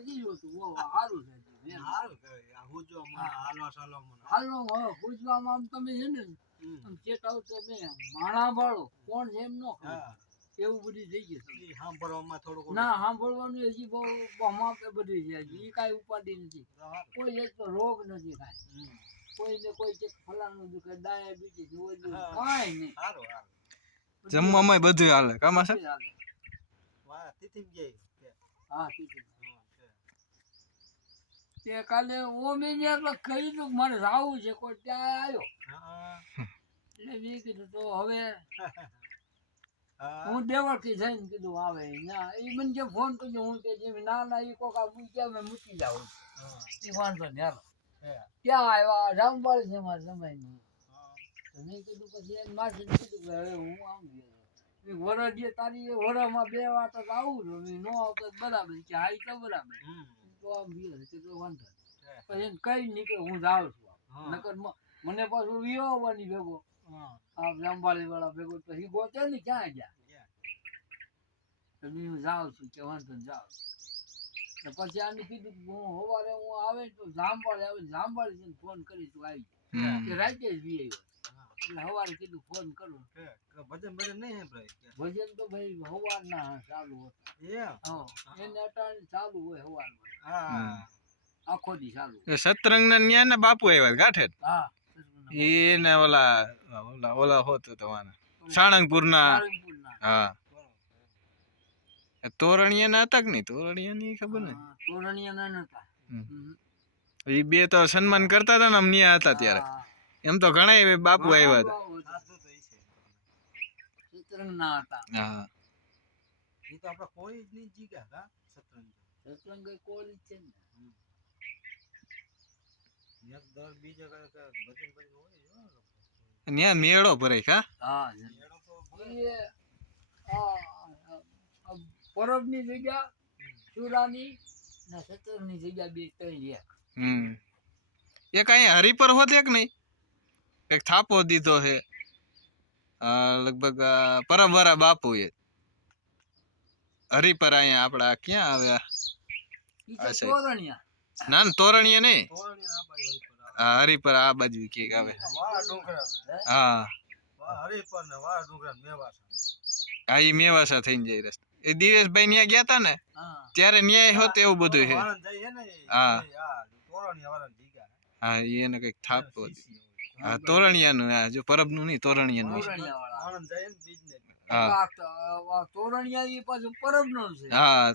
હજી જોતું બહુ સારું છે સારું કહેવાય આ હું જો હાલવા ચાલો મને હાલો પૂછવામાં આમ તમે છે ને આમ ચેક આઉટ તો મેં માણા વાળો કોણ છે એમ નો હા એવું બધું થઈ ગયું છે. એ સાંભળવામાં થોડુંક ના સાંભળવાનું હજી બહુ માપે બધી છે હજી કાંઈ ઉપાધિ નથી કોઈ એક તો રોગ નથી કાંઈ કોઈને કોઈ ચેક ફલાણું દુખે ડાયાબિટીસ હોય કાંઈ નહીં સારું સારું જમવામાં બધું હાલે કામાં છે વાહ તિથિ ગઈ હા ઠીક છે તે કાલે ઓમે ને એટલે કીધું મારે રાવું છે કોઈ ત્યાં આવ્યો હા એટલે મેં કીધું તો હવે હા હું દેવળથી થઈને કીધું આવે ના એ મને જે ફોન કરજો હું કે જેમ ના ના એ કોક મૂક્યા મેં મૂકી જાઉં એ વાંધો ને હાલો ક્યાં આવ્યા રામવાળી છે મારા સમયની તો મેં કીધું પછી એમ માસી કીધું કે હવે હું આમ ગયો વરસ જે તારી વરસમાં 2 વાર તો આવું છું ન આવતો બરાબર કે હા તો બરાબર તો આમ ગયો કે તો વાંધો પછી એને કઈ નીકળે હું જાઉં છું નકર મને પાછું વિયો આવવાની ભેગો આ રામવાળી વાળા ભેગો તો એ ગોતે ને ક્યાં ગયા તો હું જાઉં છું કે વાંધો ને જાઉં તો પછી આને કીધું કે હું સવારે હું આવે તો જામવાળી આવે જામવાળી ફોન કરીશ તું આવી કે રાતે જ વી આવ્યો એટલે સવારે કીધું ફોન કરું ભજન ભજન નહીં સાંભળાય ભજન તો ભાઈ સવારના ચાલુ હતા હા એને અટાણે ચાલુ હોય સવારમાં હા આખો દી ચાલુ સતરંગ ના ન્યા ના બાપુ આવ્યા ગાંઠે હા એને ઓલા ઓલા ઓલા હોત તમારા સાળંગપુર ના સારંગપુરના હા તોરણિયા ના હતા કે નહીં તોરણિયા ની ખબર ને તોરણિયા ના નતા એ બે તો સન્માન કરતા હતા ને આમ ન્યા હતા ત્યારે એમ તો ઘણા બાપુ આવ્યા હતા સાધુ તો ઈ છે સતરંગ ના હતા હા એ તો આપડા કોઈ જ નહીં જીગા હા સતરંગ સતરંગ કોળી છે ને એક દર બીજે ભજન ભજન હોય ન્યા મેળો ભરાય કા હા મેળો તો પરબ ની જગ્યા ચૂરાની ને સતરંગ ની જગ્યા બે ત્રણ એક અહીંયા હરિપર હોત એક નહીં એક થાપો દીધો છે લગભગ પરબવાળા બાપુ એ હરિપર અહીંયા આપડા ક્યાં આવ્યા તોરણિયા ના ના તોરણીએ નહીં તોરણી આ બાજુ હા હરિપર આ બાજુ ક્યાંક આવે વાળા ડુંગરા હા હરિપર ને વાળા ડુંગરા મેવાસા હા ઈ મેવાસા થઈને જાય રસ્તે એ દિવેશભાઈ ન્યા ગયા તા ને ત્યારે ન્યાય હોત એવું બધું છે વાળા જઈએ ને હા તોરણી વાળા જીગા હા એને કઈક થાપતો હતી હા તોરણિયાનું હા જો પરબનું નહીં તોરણિયાનું છે. આણંદ જાય ને બીજને હા તોરણિયા ઈ પાછું પરબ નો છે હા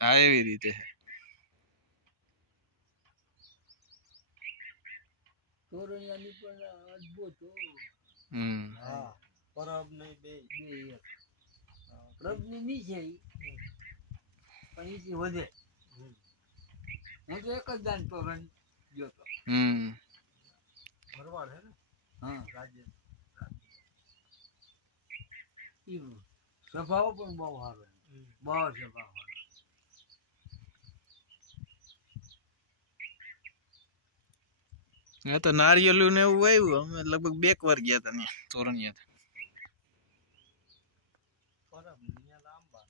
હા એવી રીતે તોરણિયા ની પણ અદભુત હા પરબ નહીં બે પરબ ની ની છે ઈ. પણ ઈ વધે હું તો એક જ દાન તોરણ ગયો તો ભરવાડ હે ને હા રાજ્ય ઈ સ્વભાવ પણ બહુ સારો બહુ સ્વભાવ સારો હા તો નારિયેલું ને એવું આવ્યું અમે લગભગ 2 વાર ગયા હતા ત્યાં તોરણિયા પરબ અહીંયા લાંબા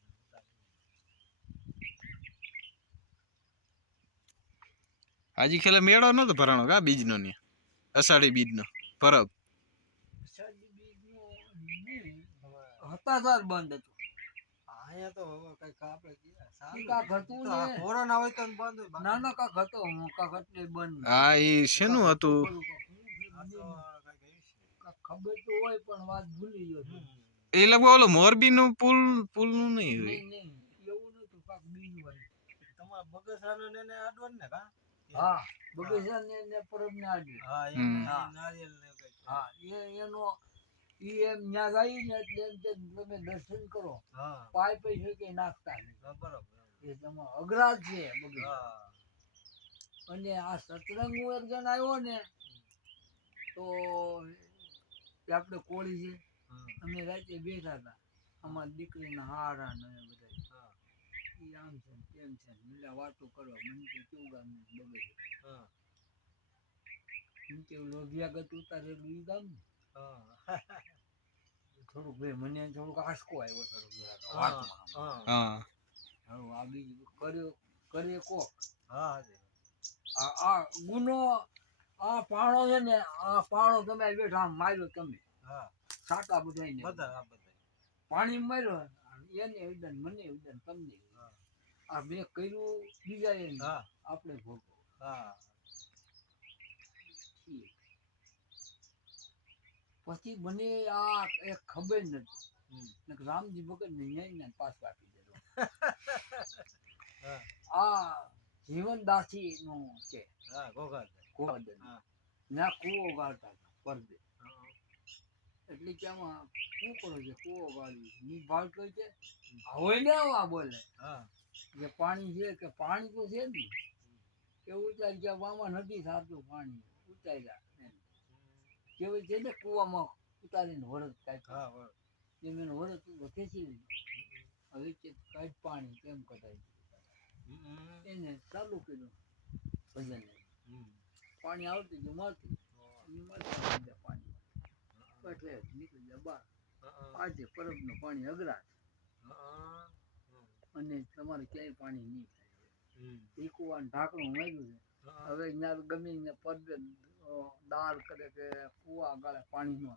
હાજી ખેલે મેળો નતો ભરાણો કા બીજનો ને અષાઢી બીજનો પરબ હતાધાર બંધ હતું અહીંયા તો હવે કઈક આપણે ગયા ઈ કાંક હતું ને કોરોના હોય તો બંધ હોય ના ના કાંક હતો હું કાંક એટલે બંધ હા ઈ શેનું હતું કાંક ખબર તો હોય પણ વાત ભૂલી ગયો છું. એ લગભગ ઓલો મોરબી નું પુલ નું નહીં હોય નહીં એવું નતું કાંક બીજું હોય તમારા બગસરાનું ને આડવન ને કા હા બગીચા ને પરબ ને આજે હા એને નારિયેલ ને કઈ હા એનો ઈ એમ ન્યા જાય ને એટલે એમ કે તમે દર્શન કરો હા પાય પૈસે કે નાખતા નહીં બરોબર એ તમારો અઘરા જ છે બગીચા હા અને આ સતરંગ હું એક જણ આવ્યો ને તો એ આપણે કોળી છે અમે રાતે બેઠા હતા અમારી દીકરીના હારા ને બધા ઈ આમ છે ને તેમ છે ને એટલે વાતો કરવા મને તો કેવું ગામ બગડે હા એમ કે લોભિયા ગત ઉતારેલું ઈ ગામ ને થોડુંક ભાઈ મને થોડુંક આંસકો આવ્યો થોડુંક વાતમાં હા હવે આ બીજું કર્યો કરે કોક હા હાજી આ ગુનો આ પાણો છે ને આ પાણો તમે બેઠા આમ માર્યો તમે હા સાટા બધાયને બધા આ બધા પાણી માર્યો એને ઉડન મને ઉડન તમને હા આ મેં કર્યું બીજા એને હા આપણે ભોગવો હા પછી મને આ એક ખબર નથી હમ. નકર રામજી ભગત ને ન્યાય ને પાછું આપી દીધો હા આ જીવનદાસી નું છે હા ગોગાલ ગોવર્ધન હા ના કૂવો ગાળતા હતા પરદે હા એટલે કે આમાં શું કરો છે કૂવો ગાળી ની ભાળ કરી છે હોય ને આવા બોલે હા કે પાણી છે કે પાણી તો છે ને કે ઉતારી ગયા આમાં નથી થતું પાણી ઉતારી જાય કેવું છે ને કૂવામાં ઉતારીને વરસ કાઢતા હા બરાબર. એ મેં વરસ ખેંચી લીધું હવે કે કાઢ પાણી કેમ કઢાય હમ. એને ચાલુ કર્યું ભજન હમ. પાણી આવતું ગયું મળતું એની મળતું પાણી એટલે નીકળી જાય બહાર આજે પરબનું પાણી અઘરા હા અને તમારે ક્યાંય પાણી નહીં હમ. થાય એ કુવાનું ઢાંકણું માર્યું છે હા હવે ત્યાં ગમે ને પદે દાળ કરે કે કુવા ગાળે પાણી નો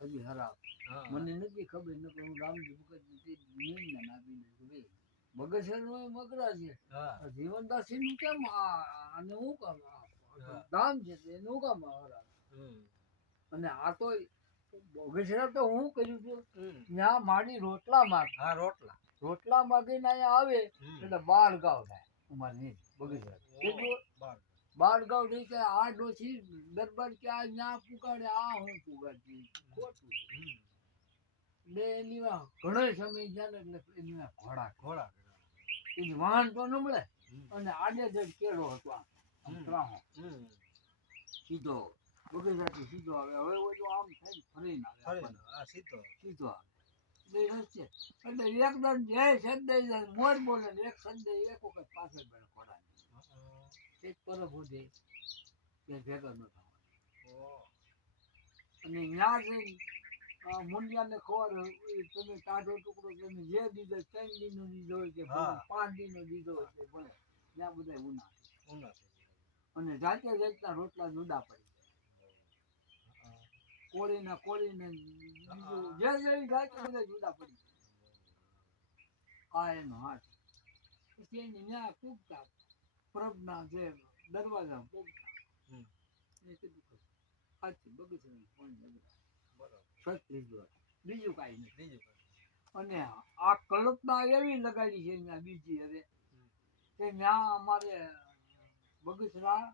હજી હરાવ હા મને નથી ખબર ન હું રામજી ભગત નિયમ આપી દઉં બગસર નો મગરા છે હા જીવનદાસી નું કેમ આને હું કામ હા. દામ છે એનું હું કામ હરાવ હમ. અને આ તો બગસરા તો હું કર્યું છું હમ. ત્યાં મારી રોટલા માગ હા રોટલા રોટલા માગીને અહીંયા આવે હમ. એટલે 12 ગાવ થાય અમારે નહીં બગસરા કેટલું બાર 12 ગાવ થઈ જાય આ ડોસી દરબાર કે આ ના પુગાડે આ હું પુગાડતી ખોટું છે. હમ. બે એની માં ઘણો સમય જાય ને એટલે એની માં ઘોડા ઘોડા એની વાહન તો ન મળે હમ. અને આડે જડ કેળો હતો આમ હમ. ત્રાહો હમ. સીધો બગસરાથી સીધો આવે હવે ઓલું આમ થઈને ફરીને આવે ફરીને આપણને. આ સીધો સીધો આવે બે રસ્તે એટલે એકદમ જય સદય મોર બોલે ને એક સદય એક વખત પાછળ બેઠો ઘોડા એક તરફ ઉઠે કે ભેગા ન થવા અને ત્યાં જઈને મુંડિયાને ખબર હોય, એ તમે ટાઢો ટુકડો તમે જે દીધો 3 દીનો દીધો હોય કે હા. 5 દીનો દીધો હોય કે ભલે ત્યાં બધા ઉના ઉના અને જાતે જાતના રોટલા જુદા પડી જાય કોળીને બીજું જે જેવી જાતે બધા જુદા પડી જાય આ એનો હાથ પછી એની ન્યા પૂગતા પ્રભના જે દરવાજા પૂગતા હમ. એ કીધું કે સાચી બગીચાનું પાણી બરાબર બીજું કાંઈ નથી બીજું કઈ અને આ કલ્પના એવી લગાડી છે ત્યાં બીજી હવે કે ત્યાં અમારે બગસરા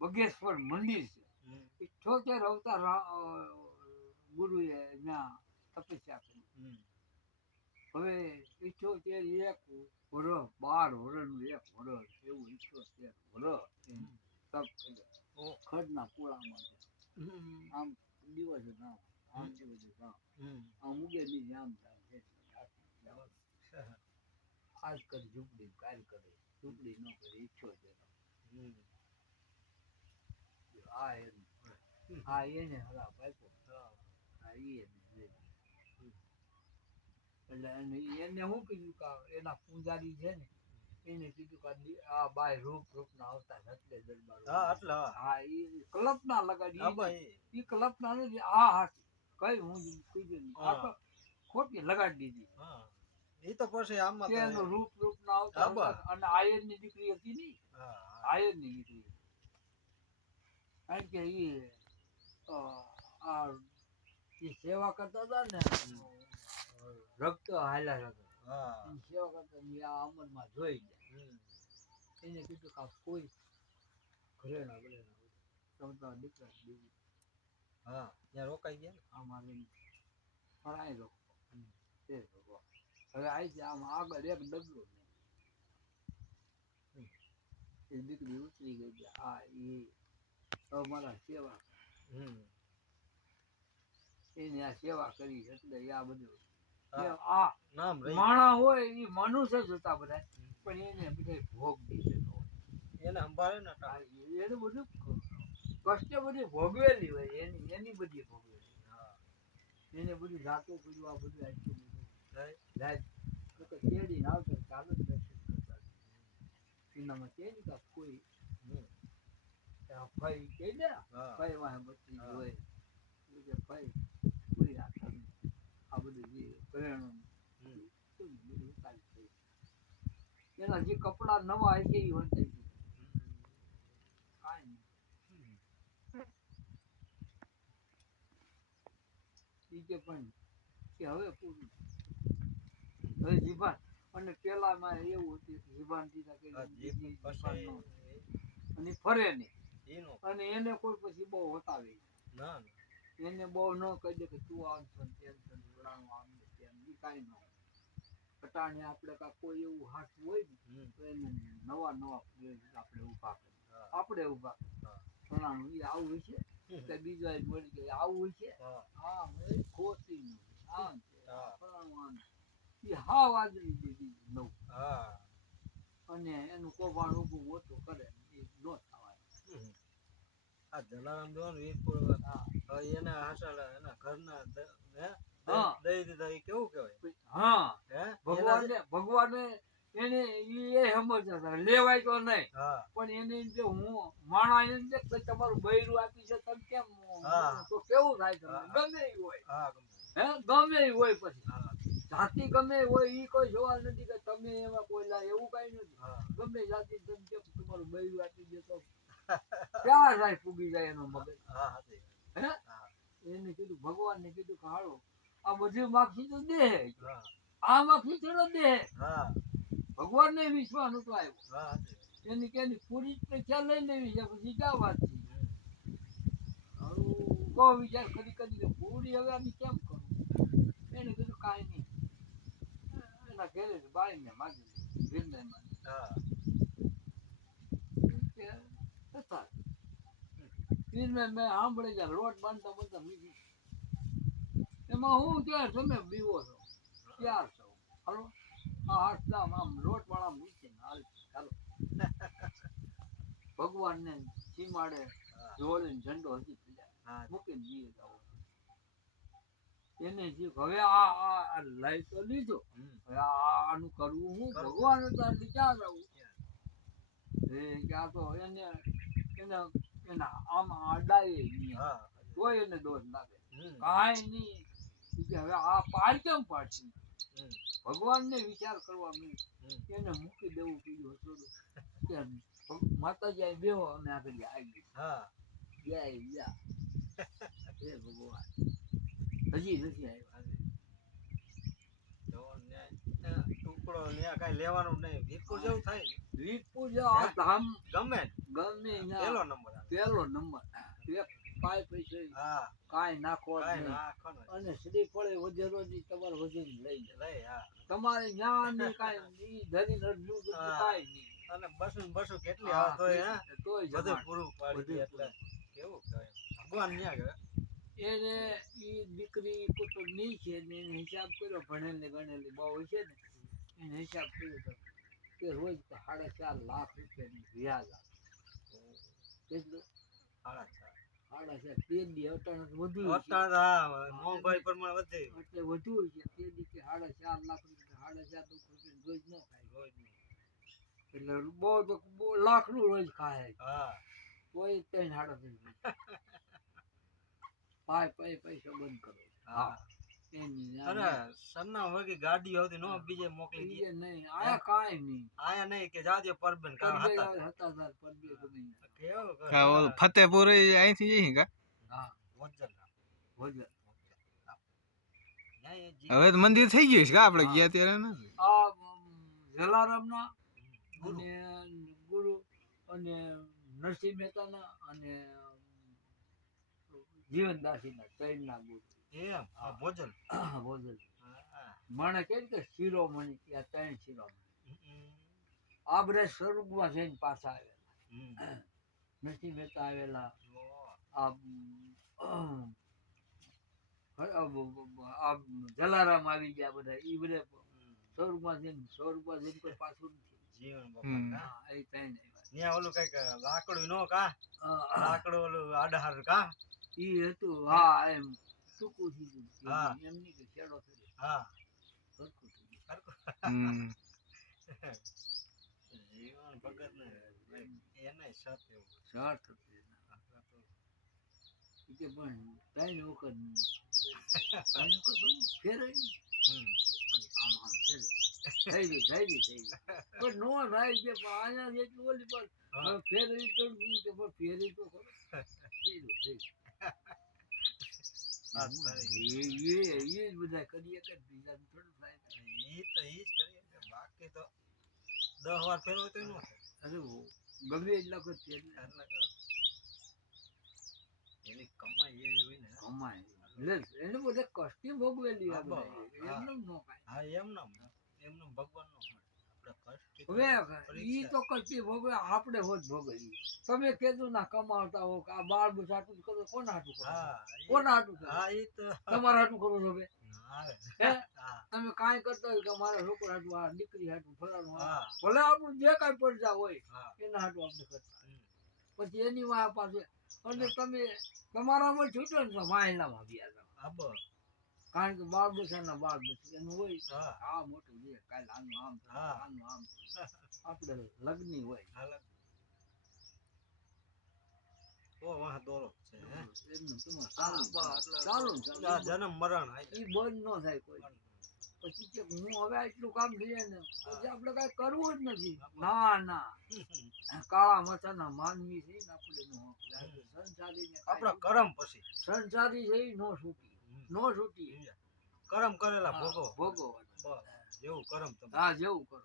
બગેશ્વર મંદિર છે 78 અવતાર ગુરુએ ત્યાં તપસ્યા કરી હવે 78 એક વર્ષ 12 વર્ષનું એક વર્ષ એવું 78 વર્ષ તપ કર્યો ખડના કુળામાં આમ દિવસે ગામ આમ દિવસે ગામ આમ ઉગે બીજે આમ આજ કરી ઝૂંપડી કાલ કરે ઝૂંપડી ન કરે ઈચ્છો છે આ એને હરા પાકો આ એને એટલે એને શું કીધું કે એના પૂજારી છે ને એને કીધું કે આ બાય રૂપ ના આવતા એટલે દરબાર હા એટલે હા એ કલ્પના લગાડી હા ભાઈ એ કલ્પના નથી આ હાથી કઈ હું કીધું આ હા. તો ખોટી લગાડી દીધી હા એ તો પછી આમાં કે તો એનું રૂપ ના આવતા હા, બા. અને આયર ની દીકરી હતી નહીં હા આયર ની દીકરી કારણ કે એ આ એ સેવા કરતા હતા ને રક્ત હાલ્યા હતા હા એની સેવા કરતા ઈ આ અમરમાં જોઈ ગયા એને કીધું કે આ કોઈ ઘરેણા બરેણા સમતા દીકરા દીકરી હા ત્યાં રોકાઈ ગયા ને આમાં ફરાય લો તે લોકો હવે આવી છે આમ આગળ એક ડગલો નહીં એ દીકરી ઉતરી ગઈ કે આ એ અમારા સેવા એની આ સેવા કરી એટલે આ બધું હા. આ નામ રહી માણા હોય એ મનુષ્ય જ હતા બધા પણ એને બધા ભોગ દીધેલો હોય એને સંભાળે ને આ એનું બધું કષ્ટ બધી ભોગવેલી હોય એની બધી ભોગવેલી હા એને બધું જાતો કર્યું આ બધું આટલું બધું જાય જાય તો કે કેડી ના આવતો ચાલો જ દર્શન કરતા એનામાં કે ને કે કોઈ હમ. ભાઈ કે ને હા ભાઈ વાહ બચી હા. હોય કે ભાઈ કોઈ આ બધું જે પ્રેરણા હમ. બધું ઉતારી થઈ. એના જે કપડા નવા છે એ વંચાઈ ગયું. કાંઈ નહીં. ઈ કે પણ કે હવે પૂરું હવે જીભાન અને પેલામાં એવું હતું કે જીભાન દીધા કે હા, જે પણ જીભાન નો પછી અને ફરે નહીં એનો અને એને કોઈ પછી બહુ હતાવે ના એને બહુ ન કહી દે કે તું આમ છો ને તેમ છો ને ફલાણું આમ ને તેમ ઈ કાંઈ ન હોય. અટાણે આપણે કાંઈ કોઈ એવું હાથું હોય ને હમ. તો એને નવા નવા પ્રયોગ આપણે ઊભા કરીએ. હા આપણે ઊભા કરીએ. હા ફલાણું ઈ આવું છે કે બીજો એક મળી ગયો આવું છે હા હા મેં ખોટી નું આમ છે હા ફલાણું આમ ઈ હાવ આદરી દીધી નવું હા અને એનું કૌભાંડ ઊભું ઓછું કરે એ ન થવાય. હમ. આ જલારામ જો ને વીરપુર હા હવે એના હાસલ એના ઘરના હે હા. દઈ દીધા એ કેવું કહેવાય હા હે ભગવાને એને ઈ એ સમજતા હતા લેવાય તો નહીં હા પણ એને એમ કે હું માણા એમ કે ભાઈ તમારું બૈરું આપી છે તમે કેમ હા. તો કેવું થાય તમને હા. ગમે એ હોય હા ગમે હે ગમે એ હોય પછી હા જાતિ ગમે એ હોય ઈ કોઈ સવાલ નથી કે તમે એમાં કોઈ લા એવું કઈ નથી હા ગમે જાતિ તમે કેમ તમારું બૈરું આપી દે તો ક્યાં જાય ફૂગી જાય એનો મગજ હા હાચી હે હા એને કીધું ભગવાનને કીધું કે હાલો આ બધી માખી તો દે હા આ માખી ચલો દે હા ભગવાનને વિશ્વાસ નતો આવ્યો હા હાચી એની કે પૂરી ખ્યાલ લઈ લેવી છે પછી ક્યાં વાત છે બહુ વિચાર કરી કે પૂરી હવે આની કેમ કરું એને કીધું કાંઈ નહીં એના ઘેરે બાઈને માગી ભીરને માગી હા કે હતા ભીરને મેં સાંભળી ગયા લોટ બાંધતા બાંધતા મીઠી એમાં હું ત્યાં તમે બીવો છો ત્યાર છો હાલો આ હાથ દામ આમ લોટ વાળા મૂકીને હાલ ચાલો ભગવાનને સીમાડે હા જોડીને ઝંડો હજી પીડા હા મૂકીને જીવે જાવ એને જીવ હવે આ લઈ તો લીધો હમ હવે આનું કરવું હું કરવું. ભગવાન હતા એટલે ક્યાં જવું એ ક્યાં તો એને એના આમાં અડાય નહીં હા તોય એને દોષ લાગે હમ કાંઈ નહીં ઈ કે હવે આ પાર કેમ પાડશે હમ ભગવાનને વિચાર કરવા મળ્યો હમ એને મૂકી દેવું પીડ્યું થોડું કે માતાજી અહીં બેહો અમે આગળ આવી હા ગયા ગયા હે ભગવાન હજી નથી આવ્યા જો ન્યા ટુકડો ન્યા કાંઈ લેવાનું નહીં વીરપુર જેવું થાય ને વીરપુર જો આ ધામ ગમે ગમે ને ત્યાં પેલો નંબર આવે પહેલો નંબર એક પાય પૈસે હા કાંઈ નાખો જ કાંઈ નહીં નાખો ને અને શ્રી ફળે વજેરોજી તમારે વજન લઈ જાય લઈ હા તમારે જ્ઞાન ની કાંઈ ઈ ધરી રજૂ હા. કાંઈ નહીં અને બસો કેટલી હા, આવે તોય હે તોય બધું જમાડ. પૂરું પાડી દે બધું એટલે કેવું કહેવાય ભગવાન ન્યા કે એને ઈ દીકરી પુત્ર ની છે ને એને હિસાબ કર્યો ભણેલી ગણેલી બહુ છે ને એને હિસાબ કર્યો તો કે રોજ 4.5 લાખ રૂપિયાની વ્યાજ આવે કેટલું સાડા ચાર 4.5 તે દી અટાણે તો વધુ છે અટાણે હા મોંઘવારી પ્રમાણે વધે એટલે વધુ છે તે દી કે 4.5 લાખ રૂપિયા 4.5 રૂપિયા રોજ ન ખાય રોજ નું. એટલે બહુ તો બહુ લાખનું રોજ ખાય હા કોઈ 3.5 પાય પૈસા બંધ કરો હા એની અરે સન્ના હોય કે ગાડી હોતી નો બીજે મોકલી દે ઈ નહીં આયા કાંઈ નહીં આયા નહીં કે જાજે પરબેન કા પરબે હતા આવે, હતા તાર પરબે ગમે ઈ. કેવું કે કા ઓલું ફતેપુર અહીંથી જઈ કા હા વજન ભજન ન્યા એ જી હવે તો મંદિર થઈ ગયું છે કા આપણે હા. ગયા ત્યારે નથી આ જલારામના ગુરુ અને ગુરુ અને નરસિંહ મહેતાના અને જીવનદાસીના ત્રણના ગુરુ એમ આ ભોજન ભોજન હા મને કે ને કે શિરોમણી ત્યાં 3 શિરોમણી હમ. આ બધા સ્વર્ગમાં જઈને પાછા આવેલા હમ. નરસિંહ મહેતા આવેલા ઓ. આ જલારામ આવી ગયા બધા ઈ બધા હમ. સ્વર્ગમાં જઈને કોઈ પાછું નથી જીવન હમ. બાપા હા એ ત્રણ આવ્યા. ન્યા ઓલું કઈક લાકડું નો કા હા, લાકડું ઓલું આડાહાર કા ઈ હતું હા એમ ટૂંકું થઈ ગયું હા. એમ નહીં કે છેડો થઈ હા સરખું થઈ ગયું હરખું. હમ જીવન ભગત ને એને સત એવું શર્ટ ઈ કે પણ ત્રણ વખત ફેરાય ને આમ આમ ફેરાય થઈ ગઈ પણ નો થાય કે પણ આયા જેટલું ઓલી પણ હવે ફેરવી તો ઈ કે પણ ફેરવી તો ખરો થઈ ગયું. આ તારી એ જ બધા કરીએ કે બીજા થોડું થાય. ઈ તો ઈ જ કરીએ ને. બાકી તો 10 વાર ફેરવો તો નો થાય. અરે ગમે એટલા વખત ફેરવી એટલે એની કમાઈ એવી હોય ને કમાય એટલે એને બધે કષ્ટી ભોગવેલી આ બધા. હા. એમનેમ નો કાંઈ. હા એમનો ભગવાન નો મળે આપણે કષ્ટ હવે ઈ તો કષ્ટી ભોગવે આપણે હોત ભોગવી. તમે કીધું ના કમાવતા હો કે આ બાળ બસ આટલું જ કરો કોના હાટું કરો હા કોના હાટું કરો હા ઈ તો તમારા હાટું કરો છો બે આવે હે હા તમે કાંઈ કરતા હોય કે મારા છોકરા હાટું આ દીકરી હાટું ફલાણું આ. હા ભલે આપણું જે કાંઈ પડતા હોય હા એના હાટું આપણે કરતા હમ. પછી એની વાહ પાસે અને તમે તમારામાં છૂટો ને તો માયલામાં બી આવ્યા. આબો કારણ કે બાળ બચ્ચાના બાળ બચ્ચા એનું હોય હા આ મોટું છે કાલે આનું આમ થાય, હા. આનું આમ થાય. આપણે લગ્ની હોય હાલ ઓ વાહ દોરો છે હે એમનું તમારે હા ચાલુ આ જન્મ મરણ એ બંધ ન થાય કોઈ પછી કે હું હવે આટલું કામ થઈ જાય ને પછી આપણે કાંઈ કરવું જ નથી. ના ના કાળા મથાના માનવી છે ને આપણે સંસારીને આપણા કરમ પછી સંસારી છે ઈ નો છૂટી નો છૂટી કરમ કરેલા ભોગો ભોગો જેવું કરમ તમે હા જેવું કરો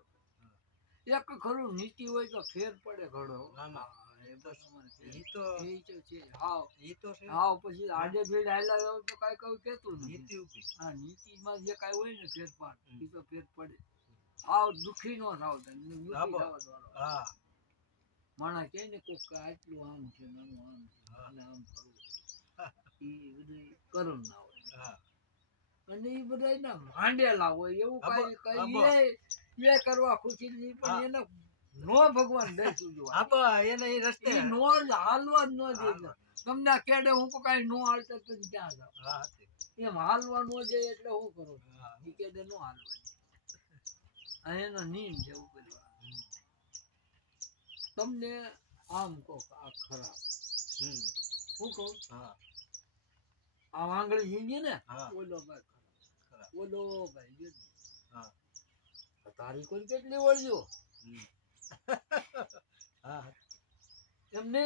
એક ખરું નીતિ હોય તો ફેર પડે ઘણો. ના ના એ બસ અમારે છે. ઈ તો એ તો છે હાવ ઈ તો છે હાવ પછી આડે ભીડ હાલ્યા જાવ તો કાંઈ કહું કેતું નથી. નીતિ ઉભી હા નીતિમાં જે કાંઈ હોય ને ફેરફાર એ તો ફેર પડે. હાવ દુઃખી નો થાવ તમે દુઃખી આબો. થવા દો. હા માણસ કહે ને કોક કે આટલું આમ છે ને આનું આમ છે હા. અને આમ કરવું એ બધું કરું ના હોય હા અને એ બધા એના માંડેલા હોય એવું આબો, કાંઈ એ કરવા ખુશી નહીં પણ હા. એને નો ભગવાન દઈશું જો આપા એને ઈ રસ્તે એ નો જ હાલવા જ ન દે. તમને આ કેડે હું કાંઈ નો હાલતા તો ક્યાં જાવ હા એમ હાલવા નો જાય એટલે હું કરું હા એ કેડે નો હાલવા દે એનો નિયમ છે ઉપર તમને આમ કહો કે આ ખરાબ હું કહું હા આ આંગળી ઝીંગી ને હા ઓલો ભાઈ ખરાબ. ખરાબ ઓલો ભાઈ જો હા તારી કોઈ કેટલી વળ્યો હા એમને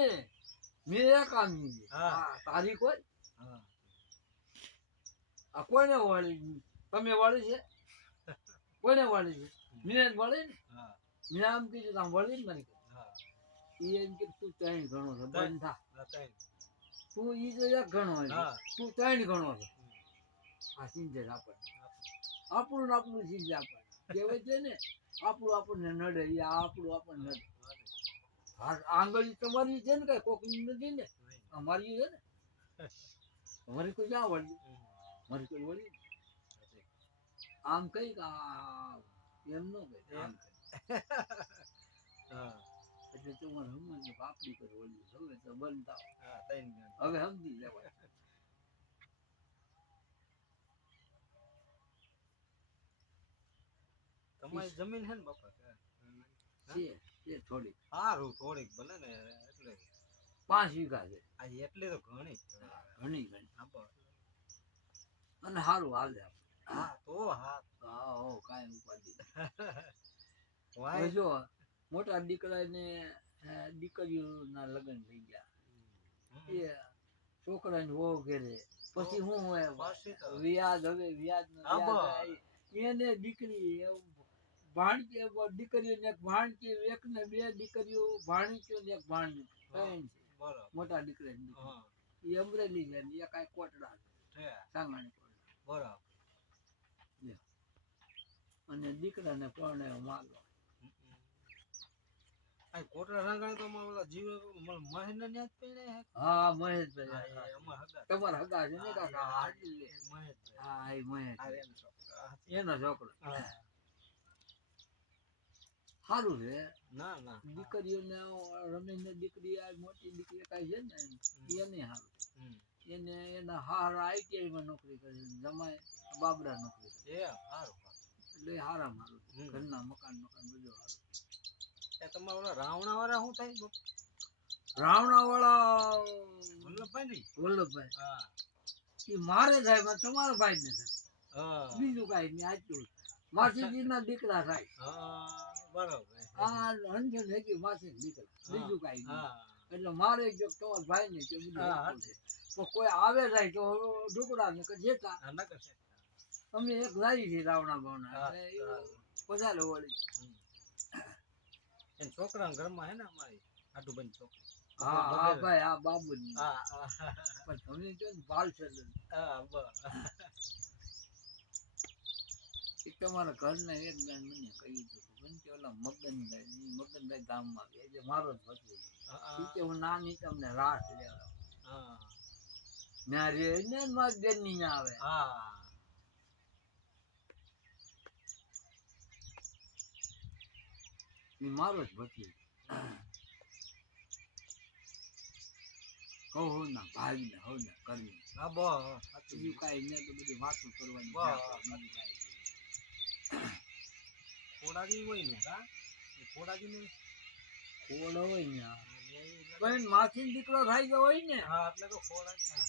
મેં એક આમ ઝીંગી હા. તારી કોઈ હા આ કોઈને વાળી તમે વાળી છે કોઈને વાળી છે મેં જ વાળી ને હા મેં આમ કીધું આમ વાળી ને મારી હા એ એમ કે તું ત્રણ ગણો છો બંધ થા નતાઈ તું ઈ તો એક ગણો છે હા. તું ત્રણ ગણો છો આ સિંજે આપણું ને આપણું સિંજે આપણને કહેવાય છે ને આપણું આપણને નડે એ આપણું આપણને નડે આંગળી તમારી છે ને કઈ કોકની નથી ને અમારી છે ને અમારી કોઈ ક્યાં વળી મારી કોઈ વળી આમ કઈ એમ નો કઈ આમ કઈ હા એટલે તમારે હમણાં પાપડી પર વળી હવે તો બંધ થાવ હા તઈ ગયો હવે સમજી જવાય તમારી જમીન હે ને બાપા છે થોડી સારું થોડીક ભલે ને એટલે 5 વીઘા છે આ એટલે તો ઘણી ઘણી ઘણી આપો અને સારું હાલે હા તો હા હા હો કાંઈ ઉપાધિ હવે વાય જો મોટા દીકરાને દીકરીઓના લગ્ન થઈ ગયા એ છોકરાને વહુ ઘેરે પછી હું હોય પાછી તો વ્યાજ હવે વ્યાજ એને દીકરી ભાણકી દીકરીઓને એક ભાણકી એક ને બે દીકરીઓ ભાણકીઓ ને એક ભાણ્યું ત્રણ છે બરોબર મોટા દીકરાની દીકરી હા એ અમરેલી છે ને એ કાંઈ કોટડા છે સાંગાણી કોટડા બરોબર અને દીકરાને પરણે માગો આ કોટડા રાંગાણી તો અમાર ઓલા જીવ મહેન્દ્ર ને જ પીણે હે હા મહેશભાઈ હા એ અમાર હગા તમારા હગા છે ને કાકા મહેન્દ્ર હા એ મહેશ આ એમ છોકરા એનો છોકરો હા સારું છે ના ના દીકરીઓને રમેશને દીકરી આ મોટી દીકરી કાંઈ છે ને એને સારું એને એના હારા આઈટીઆઈમાં નોકરી કરી જમાય બાબરા નોકરી કરી એ સારું એટલે હારામાં સારું ઘરના મકાન બધું સારું એ તમારે તમારા ઓલા રાવણા વાળા શું થાય બાપુ? રાવણા વાળા વલ્લભભાઈ નહીં? વલ્લભભાઈ હા એ મારે થાય પણ તમારા ભાઈ ને થાય હા બીજું કઈ નહીં આટલું માસીજી ના દીકરા થાય હા બરોબર આ હંજન હેજી માસી દીકરા બીજું કઈ નહીં હા એટલે મારે જો તમારા ભાઈ ને તે બધું હા, હરખું છે. તો કોઈ આવે જાય તો ઢુકડા ને કે જેતા હા નકર છે. અમે એક લાવી છે રાવણા બાવણા હા, એટલે હા. પધારે વળી એન છોકરાના ઘરમાં હે ને અમારી આટુભાઈ છોકરી હા હા ભાઈ આ બાબુજી હા હા પણ તમે જો ને બાલ છે હા બસ એ તમારા ઘરના એક બેન મને કહ્યું હતું પણ કે ઓલા મગનભાઈ ગામમાં આવે એટલે મારો જ ભત્રીજો ઈ કે હું નાની તમને રાસ લેવા હા ના રે ને મારી બેન ની ના આવે હા ઈ મારો જ ભત્રીજો હો ના ભાઈ ને હો ના કરવી હા બસ બીજું કાંઈ ને તો બધી વાતો કરવાની વાહ, ના વાહ, હોય, બીજું કાંઈ નહીં. ખોડાજી હોય ને હા એ ખોડાજી ને ખોડ હોય ને પણ માસી દીકરો થાય તો હોય ને હા એટલે તો ખોડાજી હા